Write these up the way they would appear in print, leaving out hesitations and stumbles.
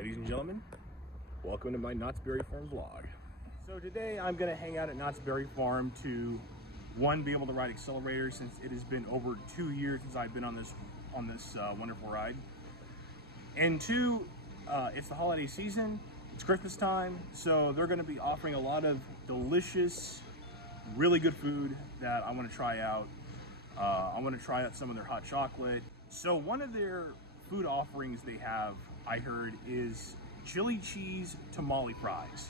Ladies and gentlemen, welcome to my Knott's Berry Farm vlog. So today I'm going to hang out at Knott's Berry Farm to, one, be able to ride Accelerator since it has been over 2 years since I've been on this wonderful ride. And two, it's the holiday season, it's Christmas time, so they're going to be offering a lot of delicious, really good food that I want to try out. I want to try out some of their hot chocolate. So one of their food offerings they have, I heard, is chili cheese tamale fries.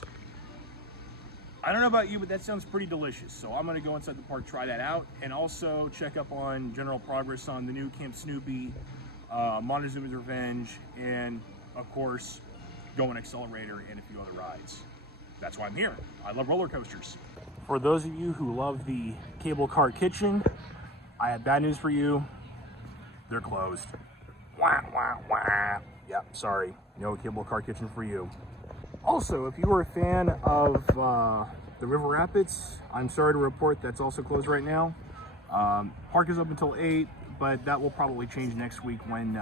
I don't know about you, but that sounds pretty delicious. So I'm gonna go inside the park, try that out, and also check up on general progress on the new Camp Snoopy, Montezooma's Revenge, and of course, go on Accelerator and a few other rides. That's why I'm here. I love roller coasters. For those of you who love the cable car kitchen, I have bad news for you. They're closed. Wah, wah, wah. Yep, sorry, no cable car kitchen for you. Also, if you were a fan of the River Rapids, I'm sorry to report that's also closed right now. Park is up until 8, but that will probably change next week when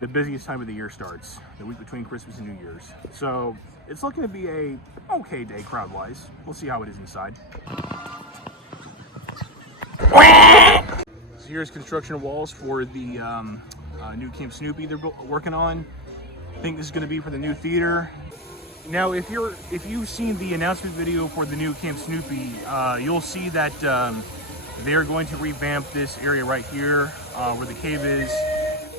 the busiest time of the year starts, the week between Christmas and New Year's. So it's looking to be a okay day crowd-wise. We'll see how it is inside. So here's construction walls for the new Camp Snoopy they're working on. I think this is going to be for the new theater. Now, if you've seen the announcement video for the new Camp Snoopy, you'll see that they're going to revamp this area right here where the cave is.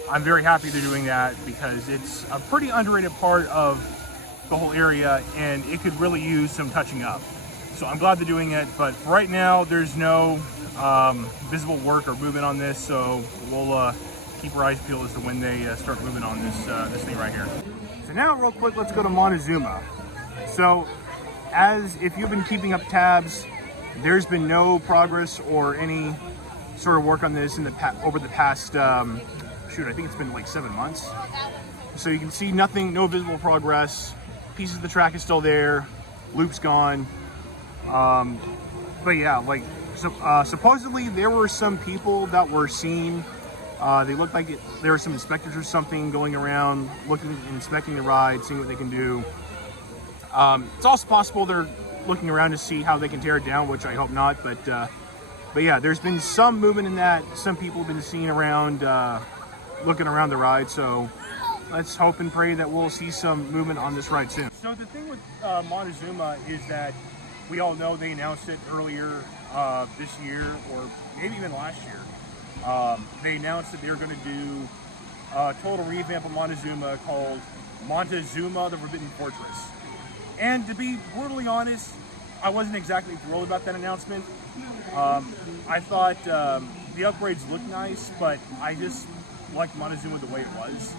I'm very happy they're doing that because it's a pretty underrated part of the whole area and it could really use some touching up. So I'm glad they're doing it, but for right now there's no visible work or movement on this, so we'll keep our eyes peeled as to when they start moving on this thing right here. So now, real quick, let's go to Montezooma. So, if you've been keeping up tabs, there's been no progress or any sort of work on this in over the past, I think it's been like 7 months. So you can see nothing, no visible progress. Pieces of the track is still there, loop's gone. But yeah, like supposedly there were some people that were seen. They looked like there were some inspectors or something going around, inspecting the ride, seeing what they can do. It's also possible they're looking around to see how they can tear it down, which I hope not. But yeah, there's been some movement in that. Some people have been seen around, looking around the ride. So let's hope and pray that we'll see some movement on this ride soon. So the thing with Montezooma is that we all know they announced it earlier this year, or maybe even last year. They announced that they were going to do a total revamp of Montezooma called Montezooma, the Forbidden Fortress. And to be brutally honest, I wasn't exactly thrilled about that announcement. I thought the upgrades looked nice, but I just liked Montezooma the way it was.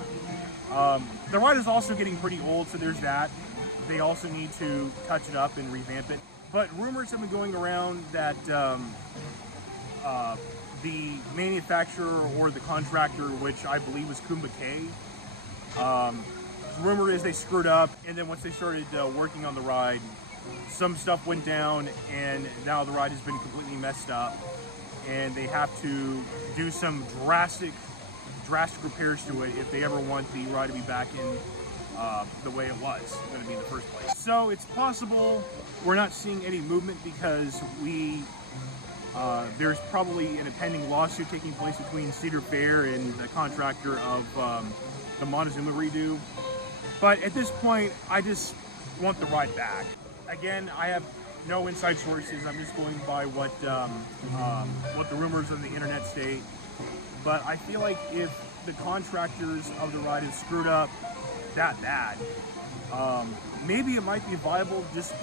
The ride is also getting pretty old, so there's that. They also need to touch it up and revamp it. But rumors have been going around that the manufacturer or the contractor, which I believe was Kumba K, rumor is they screwed up, and then once they started working on the ride, some stuff went down, and now the ride has been completely messed up, and they have to do some drastic repairs to it if they ever want the ride to be back in the way it was going to be in the first place. So it's possible we're not seeing any movement because there's probably an impending lawsuit taking place between Cedar Fair and the contractor of the Montezooma redo. But at this point, I just want the ride back. Again, I have no inside sources. I'm just going by what the rumors on the internet state. But I feel like if the contractors of the ride have screwed up that bad, maybe it might be viable to just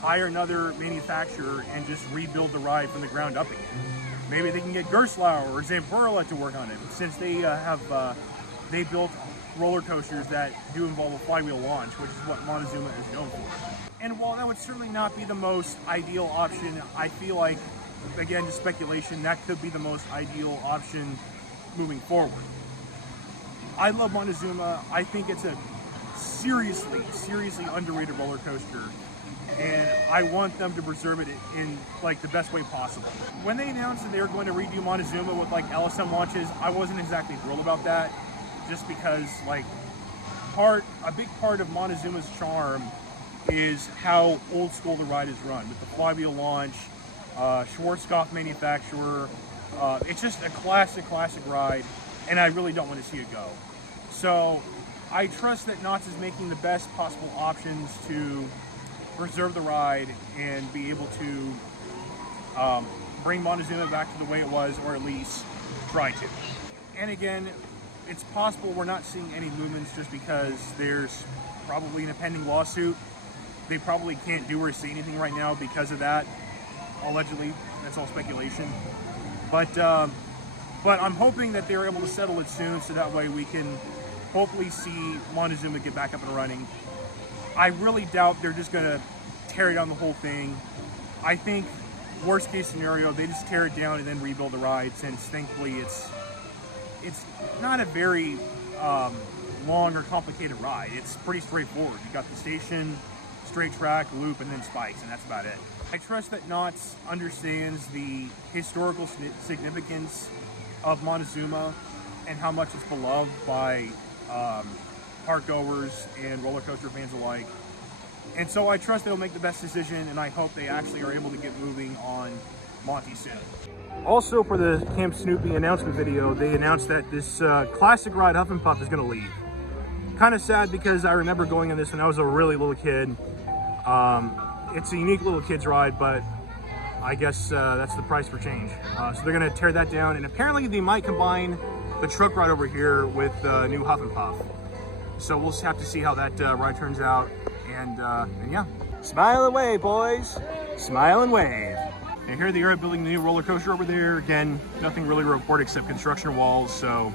hire another manufacturer and just rebuild the ride from the ground up again. Maybe they can get Gerstlauer or Zamperla to work on it, since they they built roller coasters that do involve a flywheel launch, which is what Montezooma is known for. And while that would certainly not be the most ideal option, I feel like, again, just speculation, that could be the most ideal option moving forward. I love Montezooma. I think it's a seriously underrated roller coaster, and I want them to preserve it in like the best way possible. When they announced that they were going to redo Montezooma with like LSM launches, I wasn't exactly thrilled about that, just because like a big part of Montezooma's charm is how old school the ride is run, with the flywheel launch, Schwarzkopf manufacturer. It's just a classic ride, and I really don't want to see it go. So I trust that Knott is making the best possible options to preserve the ride and be able to bring Montezuma back to the way it was, or at least try to. And again, it's possible we're not seeing any movements just because there's probably an impending lawsuit. They probably can't do or say anything right now because of that. Allegedly, that's all speculation. But I'm hoping that they're able to settle it soon, so that way we can hopefully see Montezooma get back up and running. I really doubt they're just gonna tear down the whole thing. I think worst case scenario, they just tear it down and then rebuild the ride, since thankfully it's not a very long or complicated ride. It's pretty straightforward. You got the station, straight track, loop, and then spikes, and that's about it. I trust that Knott understands the historical significance of Montezooma and how much it's beloved by park goers and roller coaster fans alike. And so I trust they'll make the best decision, and I hope they actually are able to get moving on Monty soon. Also, for the Camp Snoopy announcement video, they announced that this classic ride Huff and Puff is going to leave. Kind of sad, because I remember going on this when I was a really little kid. It's a unique little kid's ride, but I guess that's the price for change. So they're going to tear that down, and apparently they might combine the truck ride over here with new Huff and Puff. So we'll just have to see how that ride turns out, and yeah. Smile and wave, boys. Smile and wave. And here they are building the new roller coaster over there. Again, nothing really to report except construction walls, so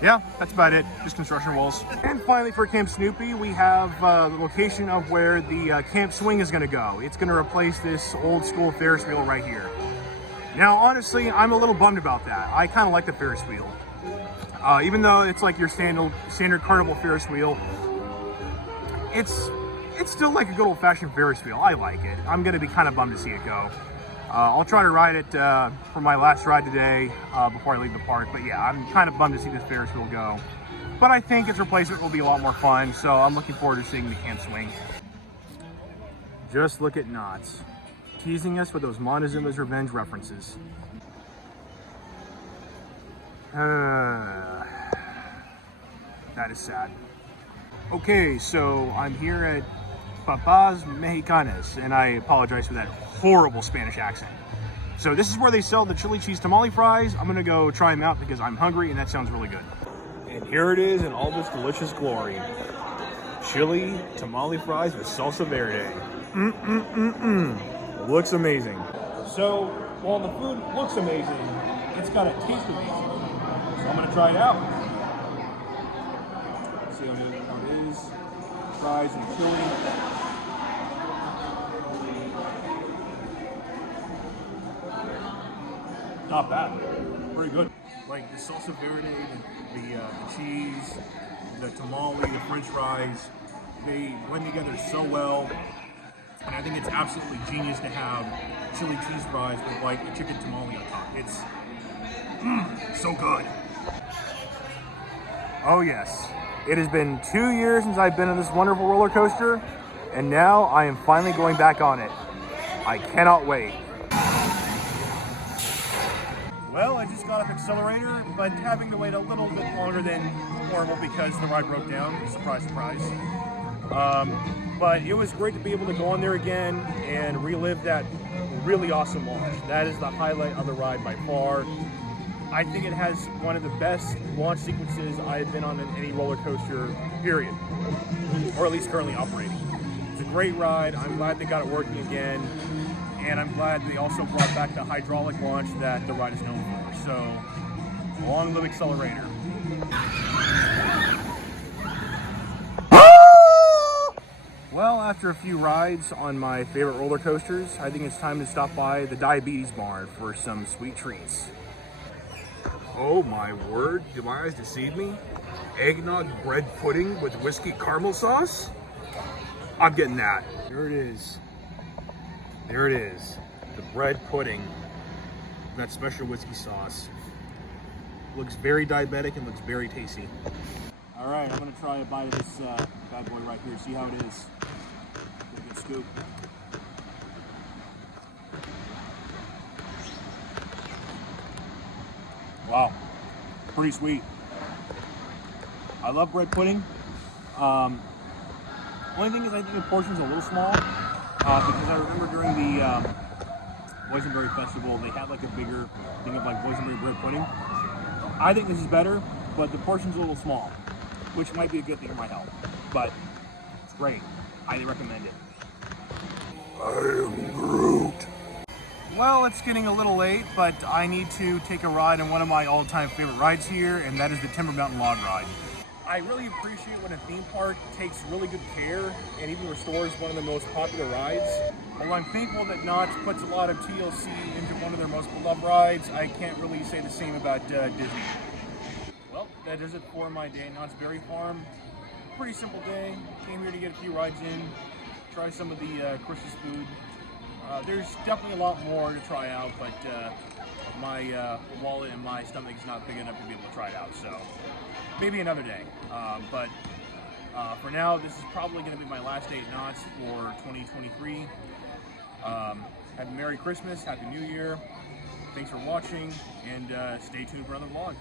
yeah, that's about it, just construction walls. And finally, for Camp Snoopy, we have the location of where the Camp Swing is gonna go. It's gonna replace this old school Ferris wheel right here. Now, honestly, I'm a little bummed about that. I kind of like the Ferris wheel. Even though it's like your standard carnival Ferris wheel, it's still like a good old-fashioned Ferris wheel. I like it. I'm gonna be kind of bummed to see it go. I'll try to ride it for my last ride today before I leave the park. But yeah, I'm kind of bummed to see this Ferris wheel go. But I think its replacement will be a lot more fun, so I'm looking forward to seeing the Camp Swing. Just look at Knott, teasing us with those Montezuma's Revenge references. That is sad. Okay, so I'm here at Papas Mexicanas, and I apologize for that horrible Spanish accent. So this is where they sell the chili cheese tamale fries. I'm gonna go try them out because I'm hungry and that sounds really good. And here it is in all this delicious glory. Chili tamale fries with salsa verde. Looks amazing. So while the food looks amazing, it's gotta taste amazing. So I'm gonna try it out. See how it is. Fries and chili. Not bad, pretty good. Like the salsa verde, the cheese, the tamale, the french fries, they blend together so well. And I think it's absolutely genius to have chili cheese fries with like a chicken tamale on top. It's so good. Oh yes, it has been 2 years since I've been on this wonderful roller coaster, and now I am finally going back on it. I cannot wait. Well, I just got off accelerator, but having to wait a little bit longer than normal because the ride broke down. Surprise, surprise. But it was great to be able to go on there again and relive that really awesome launch. That is the highlight of the ride by far. I think it has one of the best launch sequences I have been on in any roller coaster, period. Or at least currently operating. It's a great ride. I'm glad they got it working again. And I'm glad they also brought back the hydraulic launch that the ride is known for. So, long live accelerator. Well, after a few rides on my favorite roller coasters, I think it's time to stop by the Diabetes Barn for some sweet treats. Oh my word, did my eyes deceive me? Eggnog bread pudding with whiskey caramel sauce? I'm getting that. Here it is. There it is, the bread pudding, that special whiskey sauce. Looks very diabetic and looks very tasty. All right, I'm gonna try a bite of this bad boy right here. See how it is. Get a good scoop. Wow, pretty sweet. I love bread pudding. Only thing is, I think the portion's a little small because I remember during the Boysenberry Festival, they had like a bigger thing of like Boysenberry bread pudding. I think this is better, but the portion's a little small, which might be a good thing for my health. But it's great. Highly recommend it. I am Groot. Well, it's getting a little late, but I need to take a ride on one of my all-time favorite rides here, and that is the Timber Mountain Log Ride. I really appreciate when a theme park takes really good care and even restores one of the most popular rides. While I'm thankful that Knott puts a lot of TLC into one of their most beloved rides, I can't really say the same about Disney. Well, that does it for my day at Knott's Berry Farm. Pretty simple day. Came here to get a few rides in, try some of the Christmas food. There's definitely a lot more to try out, but my wallet and my stomach is not big enough to be able to try it out, so maybe another day. But for now, this is probably going to be my last day at Knott's for 2023. Have a Merry Christmas, Happy New Year. Thanks for watching, and stay tuned for another vlog.